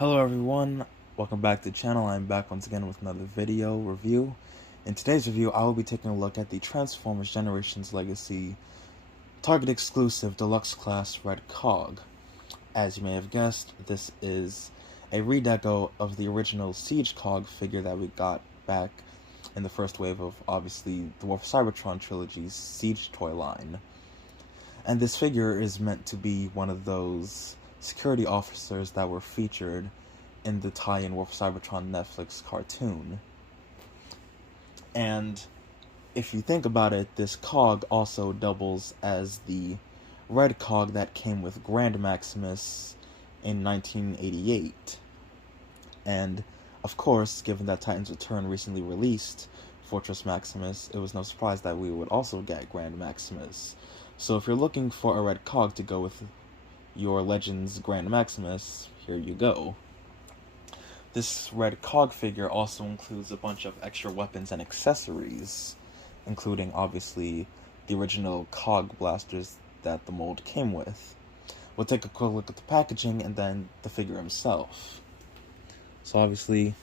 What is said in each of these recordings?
Hello everyone, welcome back to the channel. I'm back once again with another video review. In today's review, I will be taking a look at the Transformers Generations Legacy Target exclusive Deluxe Class Red Cog. As you may have guessed, this is a redeco of the original Siege Cog figure that we got back in the first wave of, obviously, the War for Cybertron trilogy's Siege toy line. And this figure is meant to be one of those security officers that were featured in the tie-in War for Cybertron Netflix cartoon. And if you think about it, this cog also doubles as the red cog that came with Grand Maximus in 1988. And of course, given that Titan's Return recently released Fortress Maximus, it was no surprise that we would also get Grand Maximus. So if you're looking for a red cog to go with your Legends Grand Maximus, here you go. This red cog figure also includes a bunch of extra weapons and accessories, including obviously the original cog blasters that the mold came with. We'll take a quick look at the packaging and then the figure himself. So obviously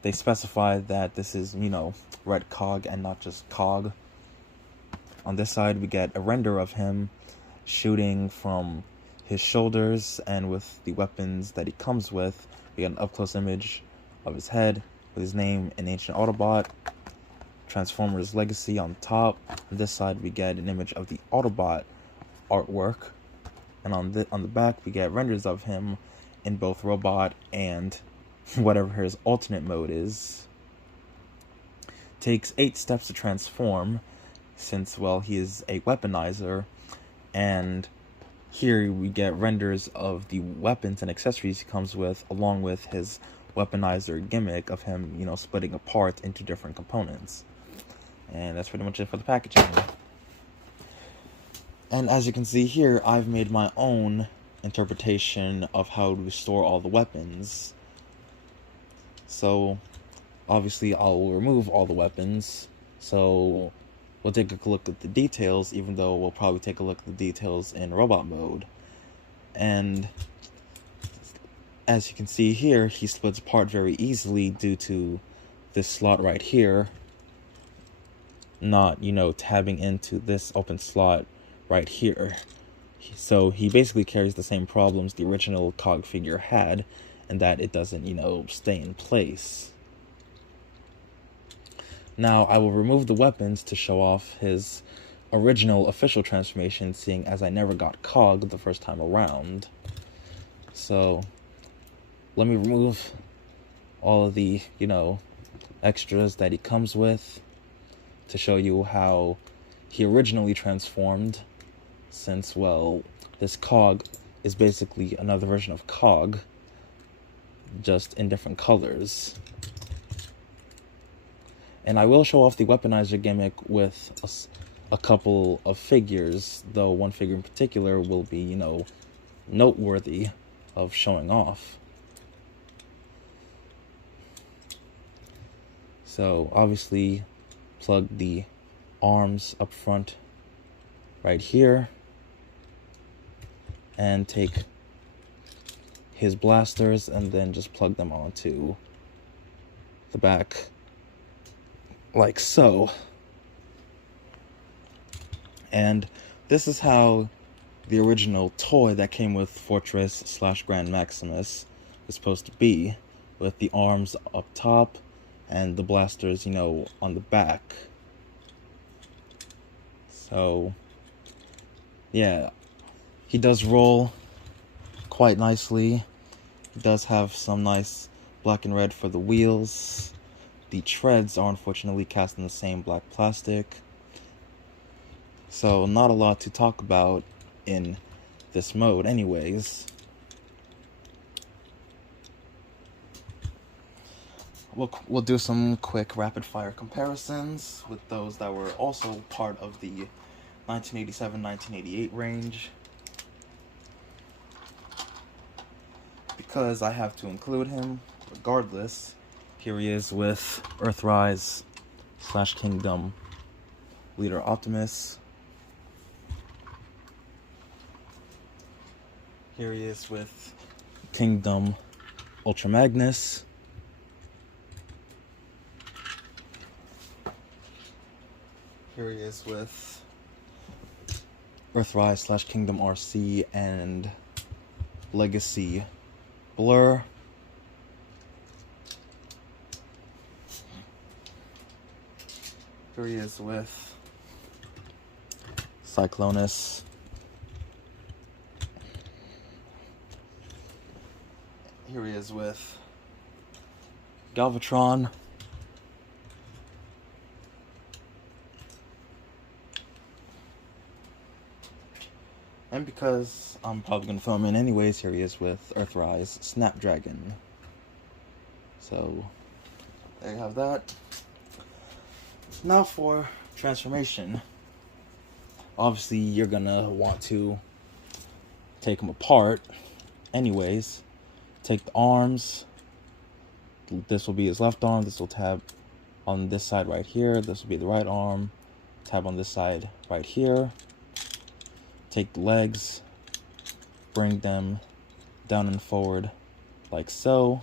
they specified that this is, red cog and not just cog. On this side we get a render of him shooting from his shoulders, and with the weapons that he comes with, we get an up-close image of his head with his name in Ancient Autobot, Transformers Legacy on top. On this side we get an image of the Autobot artwork, and on the back we get renders of him in both robot and whatever his alternate mode is. Takes 8 steps to transform, since, well, he is a weaponizer, and here we get renders of the weapons and accessories he comes with, along with his weaponizer gimmick of him, splitting apart into different components. And that's pretty much it for the packaging. And as you can see here, I've made my own interpretation of how to store all the weapons. So, obviously, I'll remove all the weapons. So we'll take a look at the details, even though we'll probably take a look at the details in robot mode. And as you can see here, he splits apart very easily due to this slot right here not, tabbing into this open slot right here. So he basically carries the same problems the original cog figure had, and that it doesn't, stay in place. Now, I will remove the weapons to show off his original official transformation, seeing as I never got Cog the first time around. So, let me remove all of the, extras that he comes with to show you how he originally transformed, since, well, this Cog is basically another version of Cog, just in different colors. And I will show off the weaponizer gimmick with a couple of figures, though one figure in particular will be, noteworthy of showing off. So, obviously, plug the arms up front right here, and take his blasters and then just plug them onto the back, like so. And this is how the original toy that came with Fortress / Grand Maximus is supposed to be, with the arms up top and the blasters, on the back. So, yeah, he does roll quite nicely. He does have some nice black and red for the wheels. The treads are unfortunately cast in the same black plastic. So not a lot to talk about in this mode anyways. We'll do some quick rapid fire comparisons with those that were also part of the 1987-1988 range, because I have to include him regardless. Here he is with Earthrise / Kingdom Leader Optimus. Here he is with Kingdom Ultra Magnus. Here he is with Earthrise / Kingdom RC and Legacy Blur. Here he is with Cyclonus. Here he is with Galvatron. And because I'm probably going to film in anyways, here he is with Earthrise Snapdragon. So, there you have that. Now for transformation. Obviously, you're going to want to take them apart. Anyways, take the arms. This will be his left arm. This will tab on this side right here. This will be the right arm. Tab on this side right here. Take the legs, bring them down and forward like so.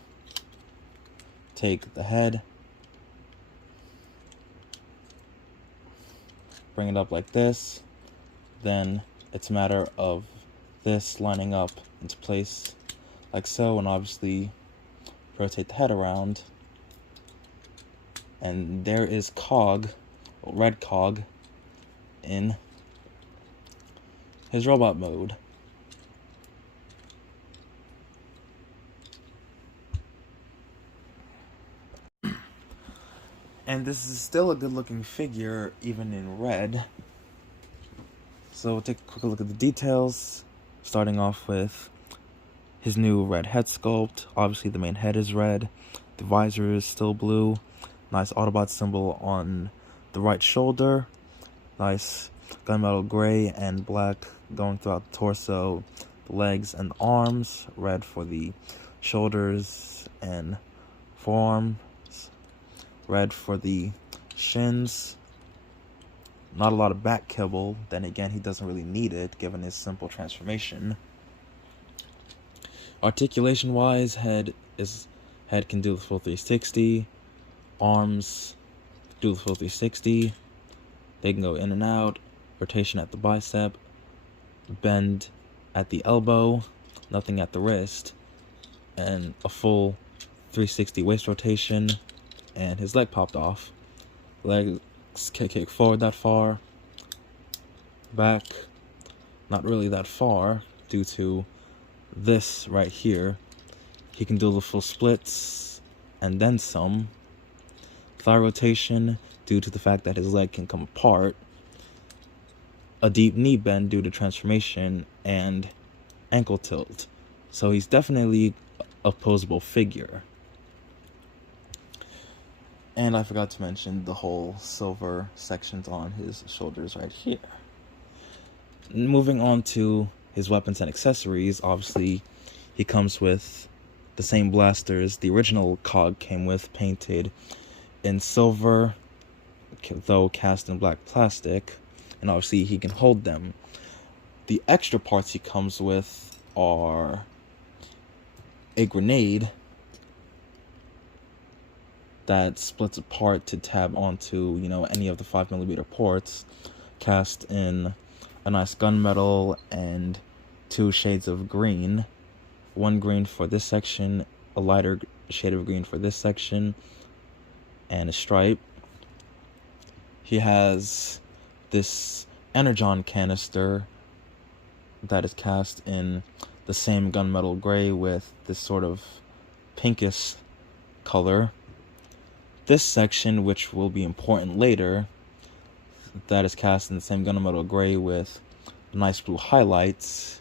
Take the head, bring it up like this. Then it's a matter of this lining up into place like so, and obviously rotate the head around. And there is Cog, Red Cog, in his robot mode. And this is still a good looking figure, even in red. So we'll take a quick look at the details, starting off with his new red head sculpt. Obviously the main head is red, the visor is still blue, nice Autobot symbol on the right shoulder, nice gunmetal gray and black going throughout the torso, the legs and the arms, red for the shoulders and forearms, red for the shins. Not a lot of back kibble, then again he doesn't really need it given his simple transformation. Articulation wise, head can do the full 360, arms do the full 360, they can go in and out, rotation at the bicep, bend at the elbow, nothing at the wrist, and a full 360 waist rotation, and his leg popped off. Legs kick forward that far, back not really that far due to this right here. He can do the full splits and then some. Thigh rotation due to the fact that his leg can come apart. A deep knee bend due to transformation, and ankle tilt. So he's definitely a posable figure. And I forgot to mention the whole silver sections on his shoulders right here. Moving on to his weapons and accessories, obviously he comes with the same blasters the original Cog came with, painted in silver, though cast in black plastic, and obviously he can hold them. The extra parts he comes with are a grenade that splits apart to tab onto, any of the 5mm ports, cast in a nice gunmetal and 2 shades of green. 1 green for this section, a lighter shade of green for this section, and a stripe. He has this energon canister that is cast in the same gunmetal gray with this sort of pinkish color. This section, which will be important later, that is cast in the same gunmetal gray with nice blue highlights.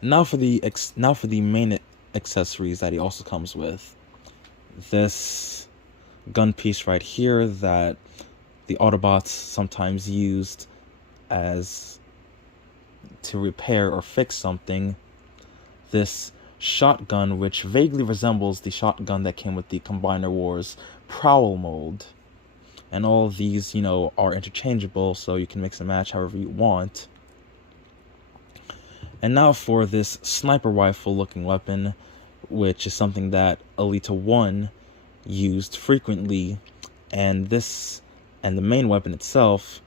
Now for the main accessories that he also comes with. This gun piece right here that the Autobots sometimes used as to repair or fix something. This shotgun, which vaguely resembles the shotgun that came with the Combiner Wars Prowl mold. And all of these, are interchangeable, so you can mix and match however you want. And now for this sniper rifle looking weapon, which is something that Alita 1 used frequently, and the main weapon itself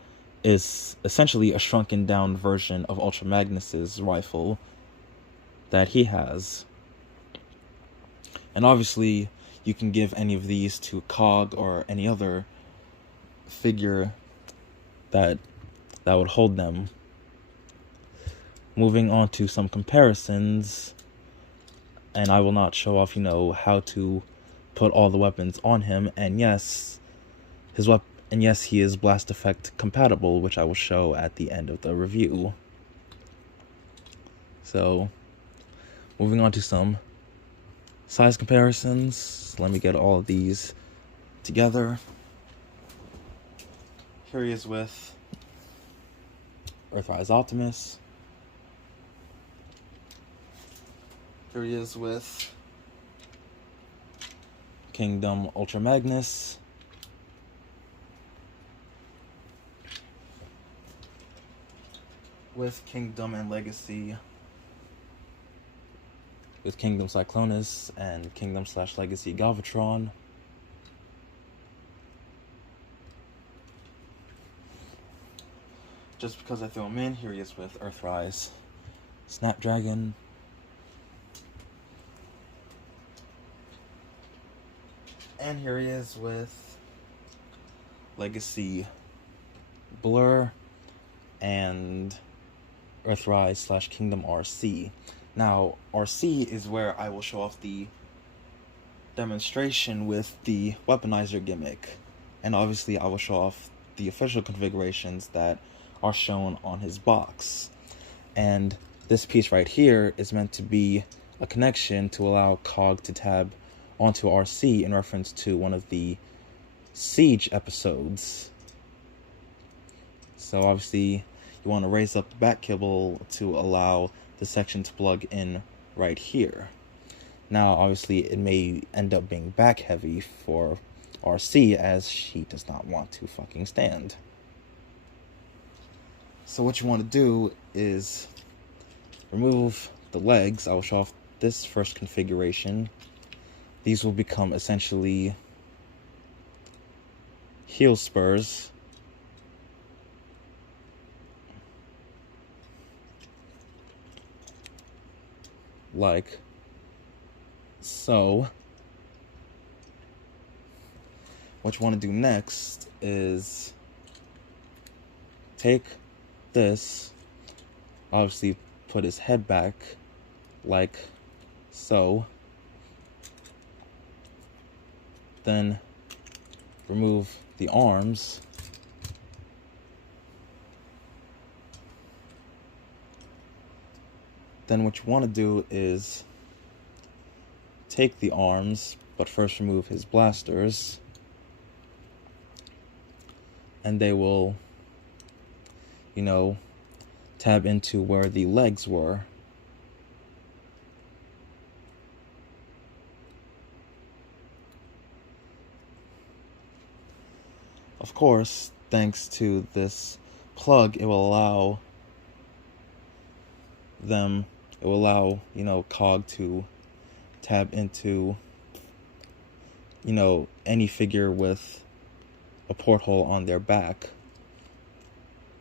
is essentially a shrunken down version of Ultra Magnus's rifle that he has. And obviously, you can give any of these to Cog or any other figure that would hold them. Moving on to some comparisons, and I will not show off, how to put all the weapons on him. And yes, he is blast effect compatible, which I will show at the end of the review. So, moving on to some size comparisons. Let me get all of these together. Here he is with Earthrise Optimus. Here he is with Kingdom Ultra Magnus. With Kingdom and Legacy. With Kingdom Cyclonus and Kingdom/Legacy Galvatron. Just because I threw him in, here he is with Earthrise Snapdragon. And here he is with Legacy Blur and Earthrise/Kingdom RC. Now, RC is where I will show off the demonstration with the weaponizer gimmick. And obviously I will show off the official configurations that are shown on his box. And this piece right here is meant to be a connection to allow Cog to tab onto RC in reference to one of the Siege episodes. So obviously you want to raise up the back cable to allow the section to plug in right here. Now obviously it may end up being back heavy for RC, as she does not want to fucking stand. So what you want to do is remove the legs. I will show off this first configuration. These will become essentially heel spurs. Like so. What you want to do next is take this, obviously put his head back like so, then remove the arms, then what you want to do is take the arms, but first remove his blasters, and they will, tab into where the legs were. Of course, thanks to this plug, it will allow Cog to tab into, any figure with a porthole on their back,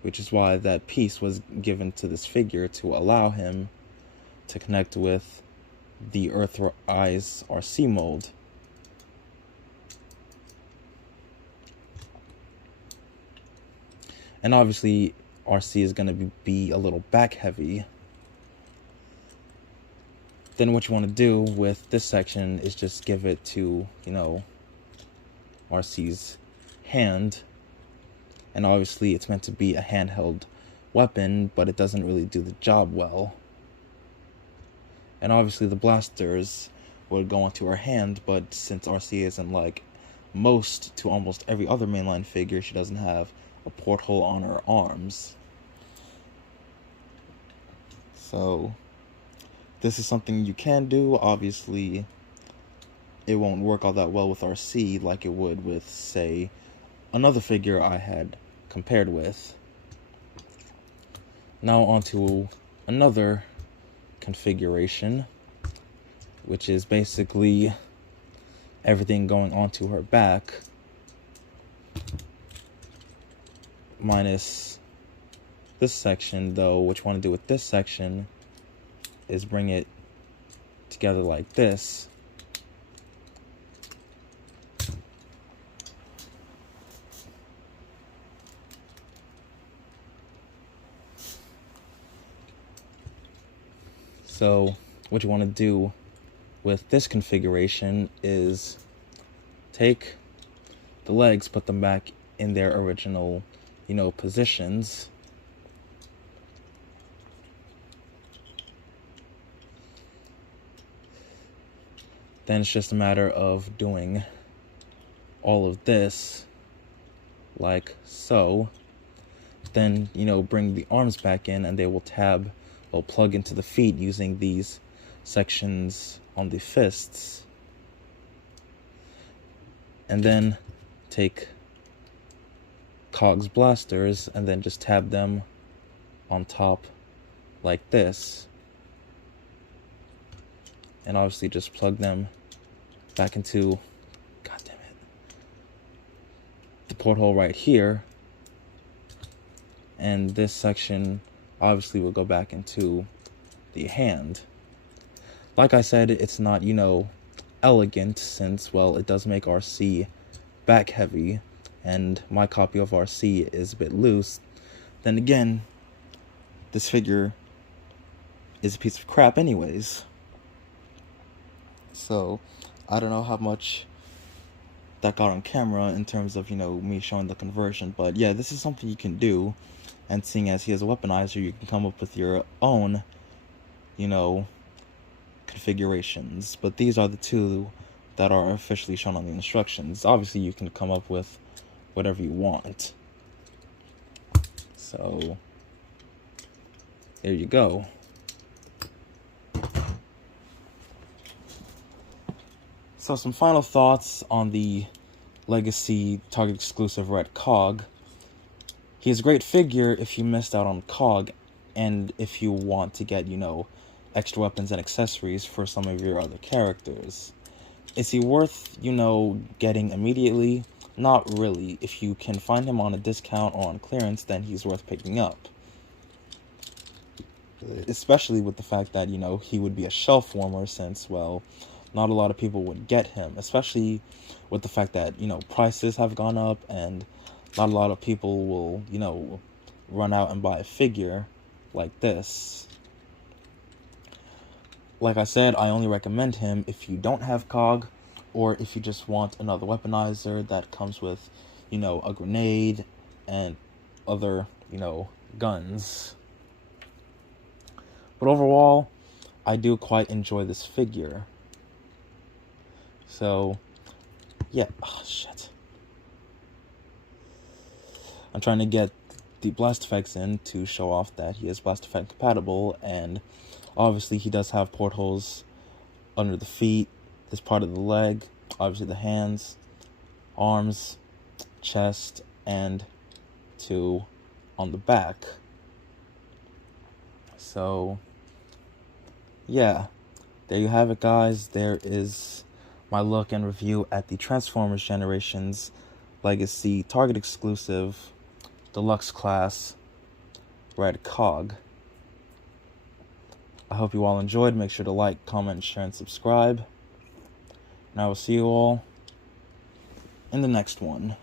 which is why that piece was given to this figure, to allow him to connect with the Earthrise RC mold. And obviously RC is going to be a little back heavy. Then what you want to do with this section is just give it to, RC's hand. And obviously it's meant to be a handheld weapon, but it doesn't really do the job well. And obviously the blasters would go onto her hand, but since RC isn't like most to almost every other mainline figure, she doesn't have a porthole on her arms. So this is something you can do. Obviously it won't work all that well with RC like it would with, say, another figure I had compared with. Now onto another configuration which is basically everything going onto her back, minus this section, though. What you want to do with this section is bring it together like this. So what you want to do with this configuration is take the legs, put them back in their original, positions. Then it's just a matter of doing all of this like so. Then, bring the arms back in, and they will plug into the feet using these sections on the fists. And then take Cog's blasters and then just tab them on top like this. And obviously just plug them back into, the porthole right here. And this section obviously will go back into the hand. Like I said, it's not, elegant, since, well, it does make RC back heavy, and my copy of RC is a bit loose. Then again, this figure is a piece of crap anyways. So, I don't know how much that got on camera in terms of, me showing the conversion, but yeah, this is something you can do. And seeing as he is a weaponizer, you can come up with your own, configurations. But these are the two that are officially shown on the instructions. Obviously, you can come up with whatever you want. So, there you go. So, some final thoughts on the Legacy Target exclusive Red Cog. He's a great figure if you missed out on Cog, and if you want to get, extra weapons and accessories for some of your other characters. Is he worth, getting immediately? Not really. If you can find him on a discount or on clearance, then he's worth picking up. Especially with the fact that, he would be a shelf warmer, since, well, not a lot of people would get him. Especially with the fact that, prices have gone up, and not a lot of people will, run out and buy a figure like this. Like I said, I only recommend him if you don't have Cog, or if you just want another weaponizer that comes with, a grenade and other, guns. But overall, I do quite enjoy this figure. So, yeah. Oh, shit. I'm trying to get the blast effects in to show off that he is blast effect compatible, and obviously he does have portholes under the feet, this part of the leg, obviously the hands, arms, chest, and 2 on the back. So, yeah, there you have it, guys. There is my look and review at the Transformers Generations Legacy Target exclusive Deluxe class Red Cog. I hope you all enjoyed. Make sure to like, comment, share, and subscribe. And I will see you all in the next one.